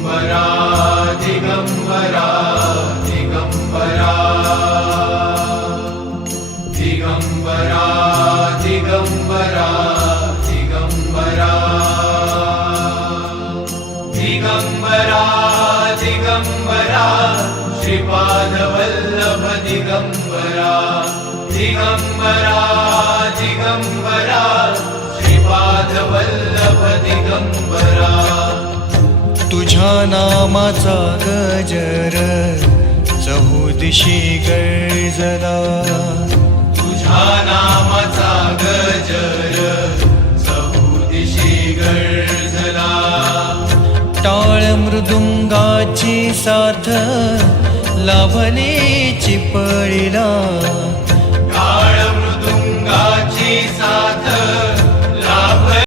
दिगंबरा दिगंबरा दिगंबरा दिगंबरा दिगंबरा दिगंबरा दिगंबरा दिगंबरा श्रीपाद वल्लभ दिगंबरा दिगंबरा दिगंबरा श्रीपाद वल्लभ दिगंबरा तुझ्या नामाचा गजर चहुदिशी गर्जला तुझ्या नामाचा गजर चहुदिशी गर्जला टाळ मृदुंगाची साथ लाभली चिपळीला